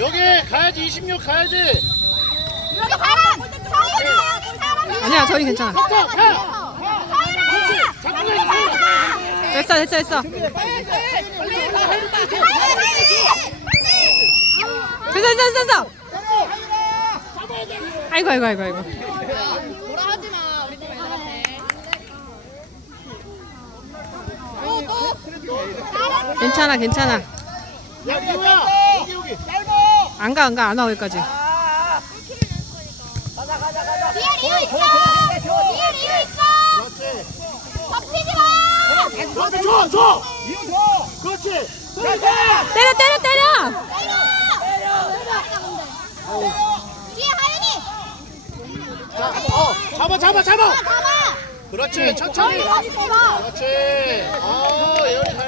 여기 가야지 26 가야지. 여기 가라. 서윤아. 그래. 아니야. 저희 괜찮아. 서윤아. 됐어. 됐어. 됐어. 됐어. 됐어. 됐어. 아이고 아이고 아이고 아이고. 뭐라 하지 마. 우리 팀 애들한테. 괜찮아. 괜찮아. 안 가, 안 가, 안 와, 여기까지. 아, 아, 아. 뒤에 리우 있어! 좋아, 리우 있어! 덮치지 마! 좋아, 좋아, 리우 좋 그렇지! 때려, 때려, 때려! 때려! 때려! 때려! 뒤에 하윤이! 잡아, 잡아, 잡아! 그렇지, 천천히! 그렇지! 어, 여기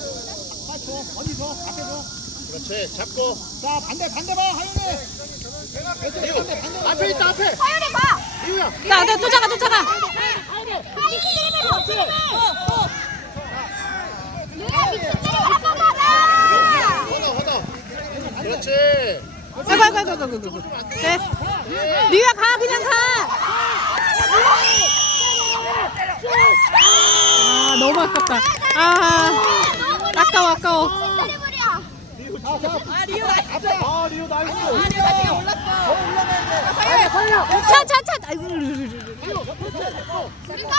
언니 줘, 앞에 서 그렇지, 잡고. 자, 반대, 반대 봐, 하연이. 네, 앞에 있다, 앞에. 하연이 봐. 이유야. 야, 너 쫓아가, 쫓아가. 그렇지. 가, 가, 가, 가, 가, 가. 리야 가, 그냥 가. 아, 너무 아깝다. 아. 아까워 아까워 아리오 나이스 아리오 나이스 아리오 나이스 아리오 나이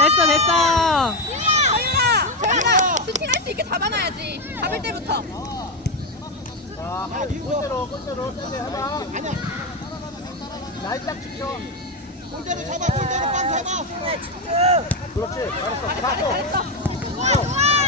됐어 됐어 서윤아 서윤아 수팅할 수 있게 잡아놔야지 응. 잡을 때부터 꼴대로 꼴대로 해봐 아니야 날짝 지켜 꼴대로 잡아 꼴대로 잡아 그렇지 잘했어 잘했어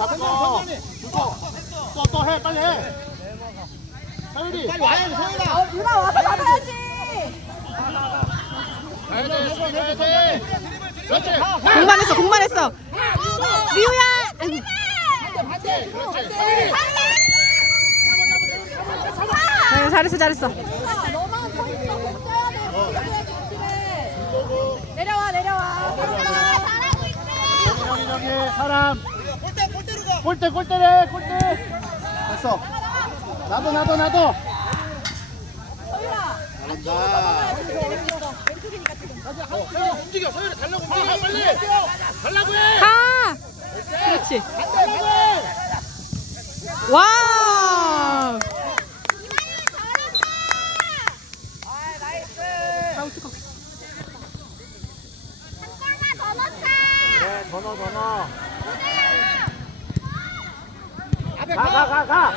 또또해 빨리 해서리 빨리 와야 아, 유나 와서 받아야지 가야 돼 서유리 가야 돼 그렇지 공만했어 공만했어 미우야 잘했어 잘했어 내려와 내려와 잘하고 있지 여기 여 사람 골대 골대래 골대 네. 됐어 나가, 나가. 나도 나도 나도 와. 서유라, 서유라 어, 움직여 서유라 달라고 움직여 바로, 빨리 맞아, 맞아. 달라고 해 가! 그렇지 달, 해. 와 Oh, no, no, no. 가가가가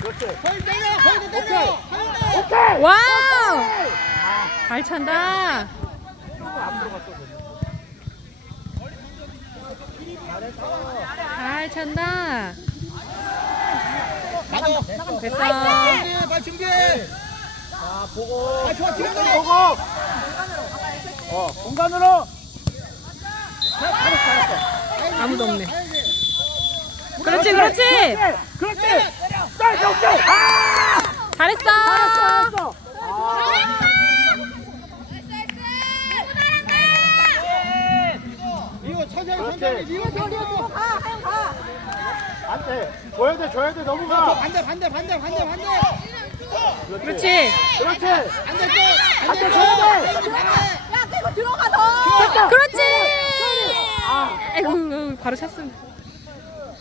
거의 때려 거의 때려 오케이. 오케이 와우 잘 찬다 잘, 잘 찬다 됐어 빨리 준비 자, 자 보고 아, 좋아 지금 아, 보고 아, 공간으로 잘했어 아, 아, 아, 잘 아무도 없네 그렇지 그렇지 그렇지 그렇 오케이 오케이 아 잘했어 아 잘했어, 잘했어, 아 잘했어, 아 잘했어, 아 잘했어, 아 잘했어 안돼 아 yeah 네아아 줘야, 줘야 돼 줘야 돼 너무 가 아, 반대 반대 반대 반대 반대 그렇지 그렇지 안돼 안돼 들어가서 그렇지 아이고 바로 찼습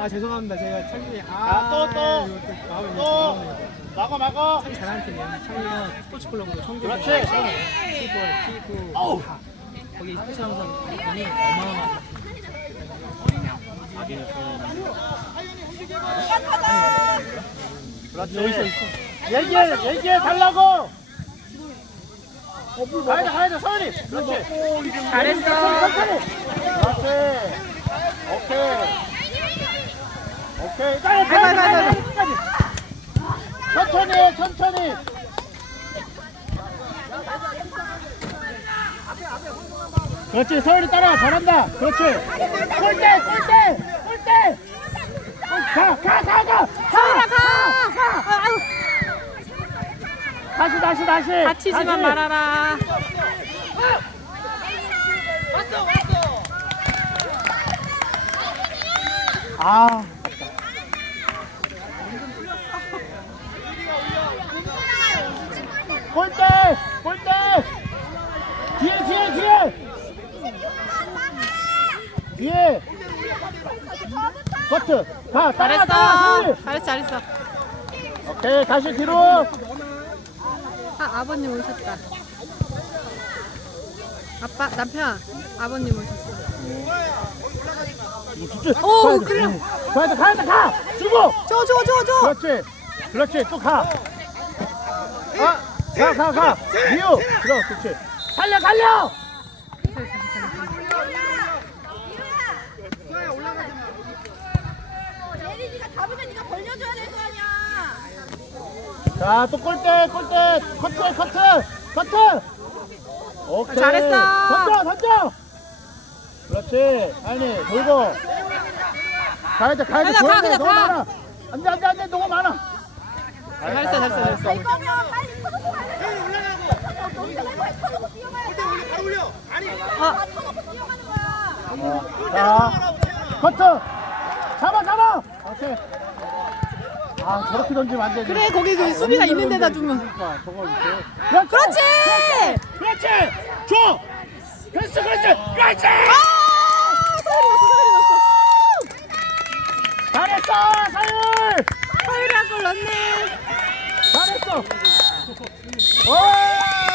아 죄송합니다 제가 창민 찬리... 아또또 아, 또. 막어 막어 잘하는데 창민 스포츠 클럽 그렇지 스포츠 키프 오우 거기 스포츠 돈이 어마어마하다 그렇지 여기서 얘기해 얘기해 달라고 가야돼 가야돼 서현이 잘했어 그렇 오케이 오케이, 빨리, 빨리, 빨리, 빨리, 빨리. 천천히 천천히 그렇지 서울이 따라와 잘한다 그렇지 골대 골대 골대 가가 서울아 가, 가, 가, 가, 가. 다시 다시 다시 다치지만 말아라 왔어 왔어 아 골대! 골대! 뒤에 뒤에 뒤에! 뒤에! 버트! 다 잘했어, 둘. 잘했어! 잘했어! 오케이 다시 뒤로! 아 아버님 오셨다 아빠 남편 아버님 오셨어 오, 오 가야 그래 가야 돼, 가야 돼, 가 주고 저저저저 그렇지 그렇지 또가 가, 가, 가. 리오. 들어, 그렇지. 달려, 달려. 제니저, geleoda, eyes, bullied, 되고, 어� 유리, 자, 또 골대, 골대, 커트, 커트, 커트! 커트. 오케이. 잘했어! 던져, 던져! 그렇지. 아니, 돌고. 가야돼, 가야돼, 가야돼. 너무 많안 돼, 안 돼, 안 돼, 너무 많아. 잘했어, 잘했어, 잘했어. 이거 빨리 아, 커트 잡아 잡아 오케이 아 저렇게 던지면 안되 그래 거기 그 수비가 있는 데다 두면 야, 그렇지 그렇지 줘 그렇지 그렇지 그가 잘했어 사유 사유리 한골 넣 잘했어